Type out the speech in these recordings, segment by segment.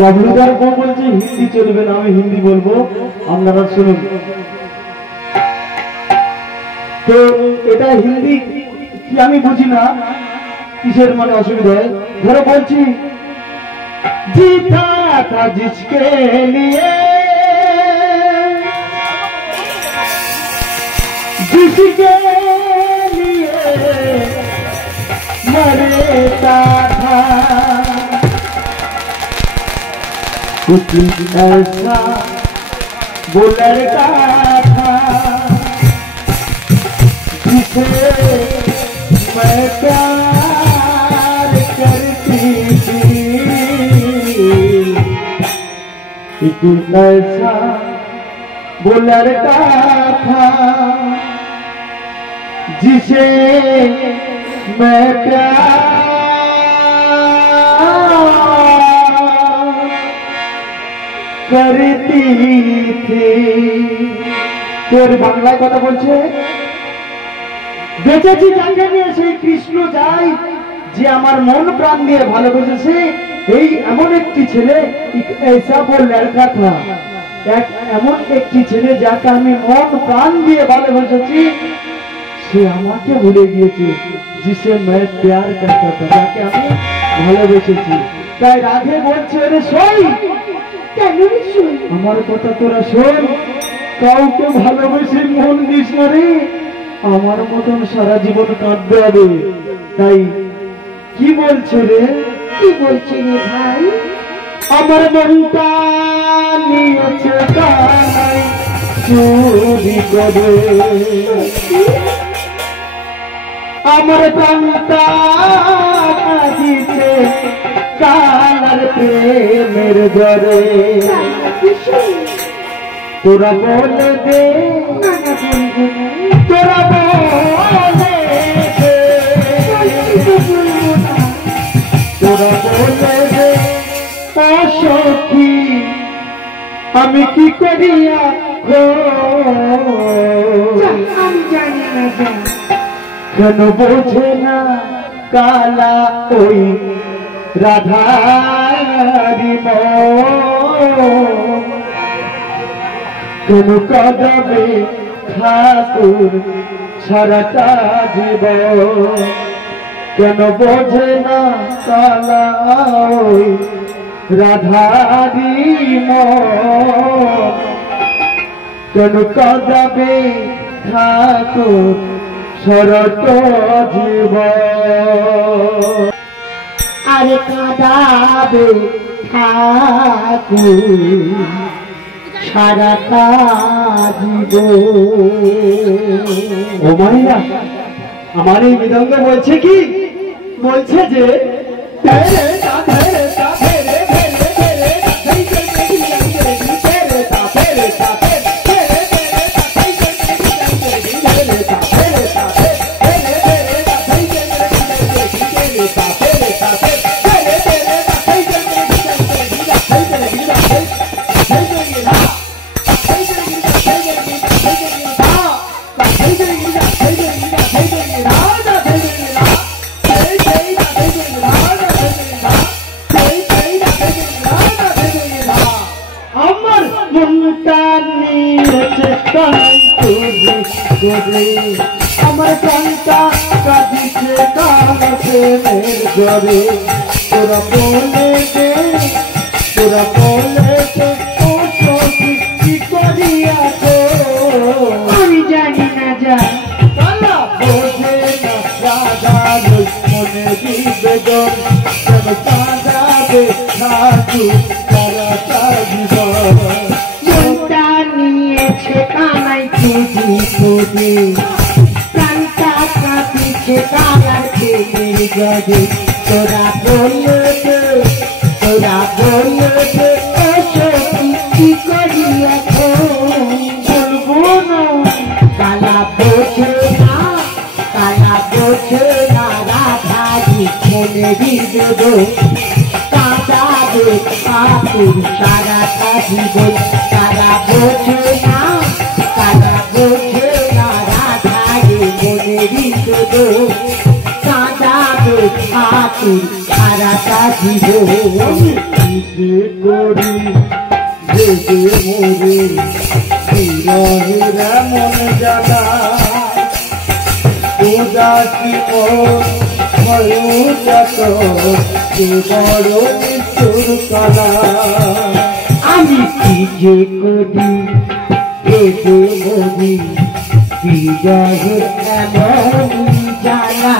বাবলুদার বউ বলছে হিন্দি চলবে না, আমি হিন্দি বলবো, আপনারা শুনুন। তো এটা হিন্দি কি আমি বুঝি না, কিসের মানে অসুবিধা হয়। ধরো বলছি, जीता था जिसके लिए, जिसके लिए मरता था, कुछ ऐसा वो लड़का था जिसे मैं प्यार करती थी, एक ऐसा वो लड़का था जिसे मैं प्यार करती थी। তোর বাংলায় কথা বলছে, বেঁচেছি যাকে নিয়ে সেই কৃষ্ণ যাই, যে আমার মন প্রাণ দিয়ে ভালোবেসেছে, এই এমন একটি ছেলে, ऐसा वो लड़का था, এমন একটি ছেলে যাকে আমি মন প্রাণ দিয়ে ভালোবেসেছি, সে আমাকে ভুলে গিয়েছে, जिसे मैं प्यार करता था, যাকে আমি ভালোবেসেছি। তাই রাধে বলছে, রে শোন, কেন রে শোন, আমার কথা তোরা শোন, কাউকে ভালোবেসে মন দিস না রে, আমার মতন সারা জীবন কাঁদতে হবে। তাই কি বলছে রে, কি বলছি রে ভাই, আমার মনটা নিয়েছে কানাই চুরি করে, আমার প্রাণটা কাঁদিছে কালার প্রেমের জ্বরে। তোরা বলে দে, তোরা বলে দে, তোরা বলে দে সখী, আমি কি করিয়া আমি জানি না, কেন বোঝে না কালা ওই রাধারি মন, কেন কাঁদাবে ঠাকুর সারাটা জীবন, কেন বোঝে না কালা ওই রাধারি মন, কেন কাঁদাবে ঠাকুর সারাটা জীবন, আরে কাঁদাবে ঠাকুর সারাটা জীবন। ও মাইরা, আমার এই মৃদঙ্গ বলছে কি, বলছে যে আমার প্রাণটা কাঁদিছে কাছে মের জ্বরে, তোরা বলে দে, তোরা বলে দে ও সখী কি করিয়া তো, আমি জানি না, যা কালা বোঝে না রাধা মনে বিবেদন, কেন কাঁদাবে ঠাকুর সারাটা জীবন, মনটা নিয়েছে কানাই খুঁজি খুঁজি, প্রাণটা কাঁদিছে কালার প্রেমের জ্বরে, তোরা বলে দে, তোরা বলে দে ও সখী কি করিয়া বলবো না, কালা বোঝে না, কালা বোঝে না রাধারি মনে বিবেদন, কাঁদাবে ঠাকুর সারাটা জীবন, কালা বোঝে না, কালা বোঝে না রাধারি মনে বিবেদন, কাঁদাবে ঠাকুর সারাটা জীবন যে করি যেতে মরে বিরহের মন জ্বালা উদাসী যত সে বড় মৃত্যুর কালা আমি কি যে করি যেতে মরি বিরহের এমন জ্বালা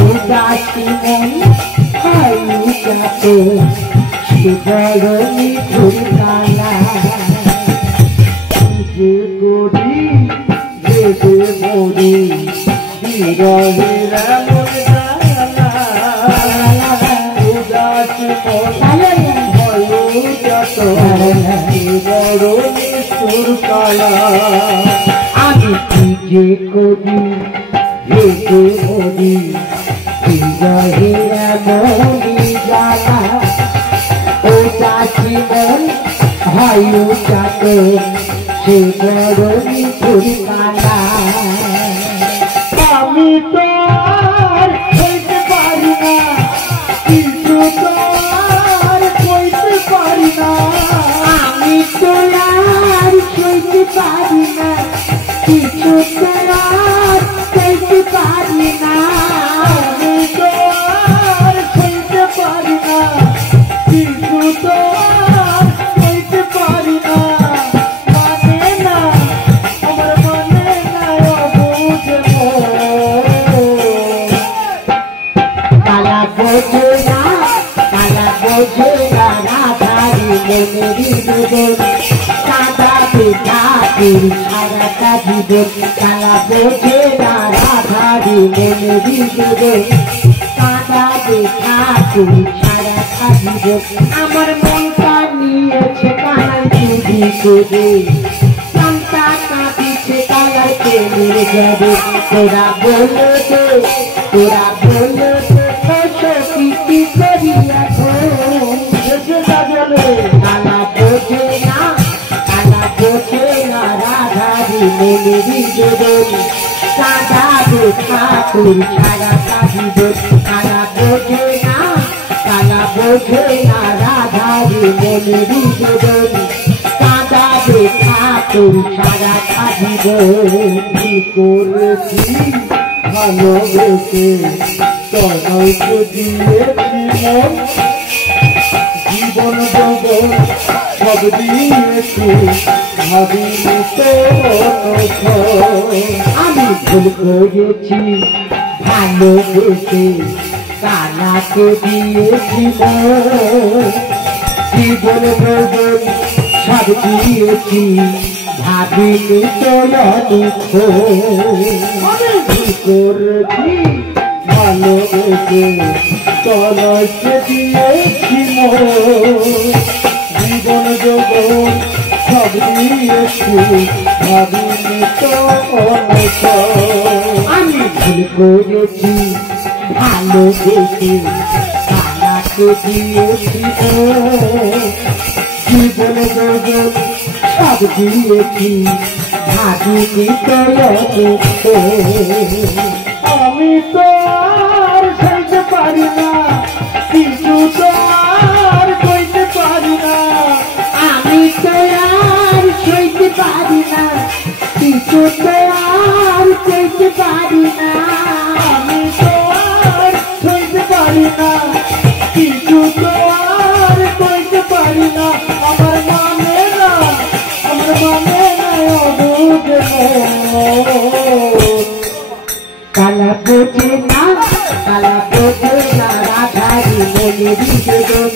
উদাসী মন যত সে বড় মৃত্যুর কালা যে করি যেতে মরে বিরহের মন জ্বালা উদাসী যত বড় মৃত্যুর কালা আমি কি যে করি যেতে মরি বিরহের এমন জ্বালা উদাসী মন যত সে বড় মৃত্যুর কালা আমি তো আর হইতে পারি না কিছু তো আর কইতে পারি না আমি তো আর সইতে পারি না কিছু তো আর সইতে পারি না আমি তো আর হইতে পারি না কিছু তো আর কইতে পারি না মানে না আমার মানে না বুঝে কালা বোঝে না রাধারি মনেরই জীবন সাদা ঠাকুর সারাটা জীবন কালা বোঝে না রাধারি মনেরই জীবন সাদা ঠাকুর সারাটা জীবন আমার মনটা নিয়েছে কালাই চুরি করে কান্তা কাঁদিছে কালাই প্রেমের যাবে তোরা বলে দে কি করি এখন কালা বোঝে না রাধারি মনেরই জীবন সাদা ঠাকুর সারাটা জীবন কালা বোঝে না রাধারি মনেরই জীবন সাদা ঠাকুর সারাটা জীবন কি করেছি ভালোবেসে তরাইকে দিয়েছি মন জীবন জগৎ সব দিয়েছি ভাবিনি তো আমি ভুল করেছি ভালোবেসে কালাকে দিয়েছি জীবন জগৎ সব দিয়েছি ভাবিনি তো দুঃখ আমি ভুল করেছি ভালোবেসে তরাইকে দিয়েছি জীবন জগৎ সব দিয়েছি ভাবিনি তো আমি ভুল করেছি ভালোবেসে কালাকে দিয়েছি জীবন জগৎ সব দিয়েছি ভাবিনি তো দুঃখ আমি তো আর সইতে পারি না কিছু তো আর কইতে পারি না আমি তো আর সইতে পারি না কিছু তো আর কইতে পারি না আমি তো আর সইতে পারি না কিছু তো আর কইতে পারি না আমার মানে না বুঝে কালা বোঝে না রাধারি মনেরই জীবন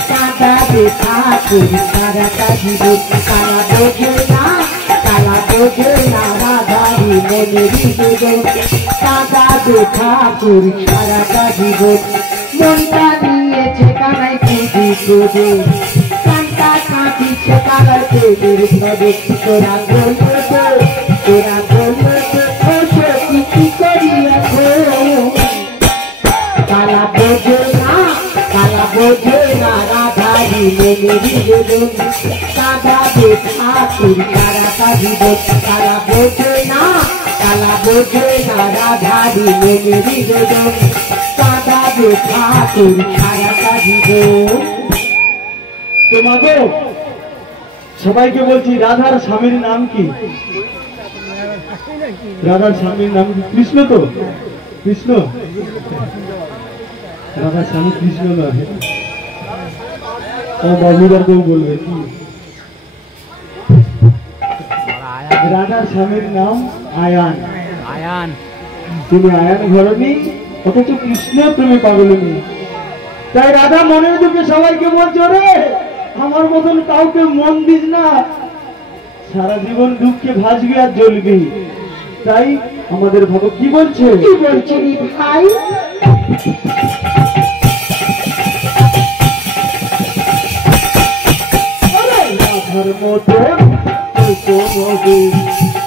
সাদা ঠাকুর সারাটা জীবন কালা বোঝে না রাধারি মনেরই জীবন সাদা ঠাকুর সারাটা জীবন মনটা নিয়েছে কানাই খুঁজি কান্তা কাঁদিছে কালার প্রেমের সবে তোরা বলবে কি করি এখন কালা বোঝে না রাধারি মনেরই জীবন সাদা ঠাকুর সারাটা জীবন কালা বোঝে না রাধারি মনেরই জীবন দেখা তোর সারাটা জীবন। তোমাকে সবাইকে বলছি, রাধার স্বামীর নাম কি? রাধার স্বামীর নাম কি? কৃষ্ণ তো? কৃষ্ণ? রাধার স্বামী কৃষ্ণ নয়, ও বাবুদার কেউ বলবে কি? রাধার স্বামীর নাম আয়ান। আয়ান তুমি আয়ান ঘরনি, অথচ কৃষ্ণ তুমি পাগলিনী। তাই রাধা মনের দুঃখে সবাইকে বলছো, রে আমার মতন কাউকে মন দিস না, সারা জীবন দুঃখে ভাসবি আর জ্বলবি। তাই আমাদের ভাবো কি বলছে? কি বলছে রে ভাই? রাধার মতন কোনোদিন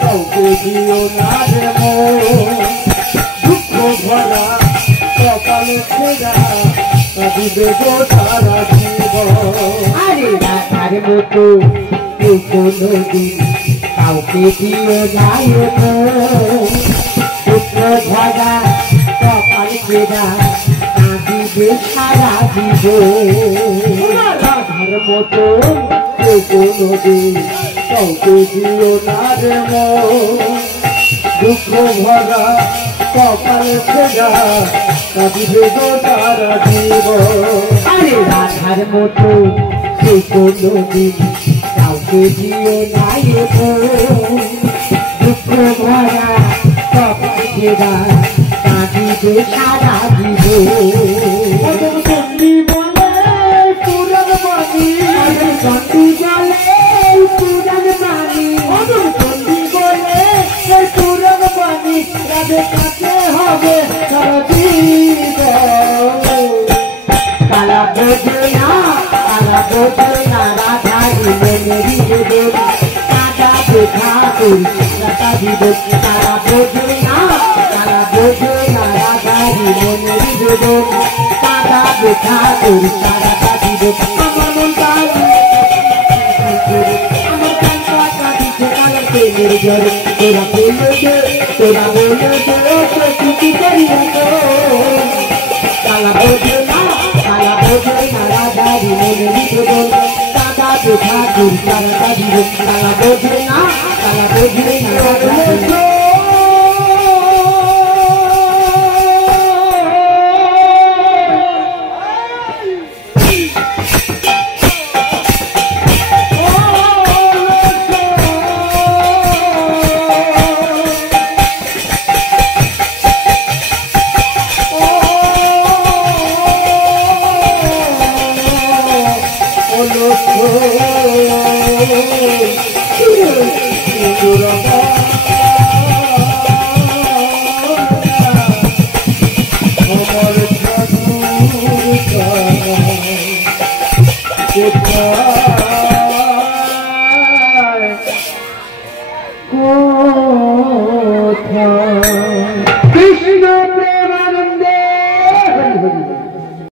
কাউকে দিও না রে মন, দুঃখ ভরা কপালে ছেড়া কাঁদিবে গো সারা জীবন। আরে রাধার মতো কেউ কোনোদিন কাউকে দিও না রে মন, দুঃখ ভরা কপাল ছেঁড়া কাঁদিবে সারা জীবন। রাধার মতন কেউ কোনোদিন কাউকে দিও না রে মন, দুঃখ ভরা কপাল ছেড়া কাঁদিবে গো সারা জীবন। আরে রাধার মতো কেউ কোনোদিন কাউকে দিও না রে মন, দুঃখ ভরা কপাল ছেঁড়া কাঁদিবে সারা জীবন। চন্ডী বলে পুরাণ বাণী, চন্ডী বলে পুরাণ বাণী, চন্ডী বলে পুরাণ বাণী, রাধে কাছে হবে সারা জীবন। কালা বোঝে না রাধারি মনেরই জীবন, কাদা দেখা তোর সারাটা জীবন। কালা বোঝে না রাধারি মনেরই জীবন, কাদা দেখা তোর সারাটা জীবন। আমার মন আমার কান্তা কাঁদিছে কালার প্রেমের জ্বরে, তোরা বলে দে কি করি কালা বোঝে না রাধারি মনেরই জীবন, কাদা দেখা তোর সারাটা জীবন। কালা বোঝে না রাধারি কোথায়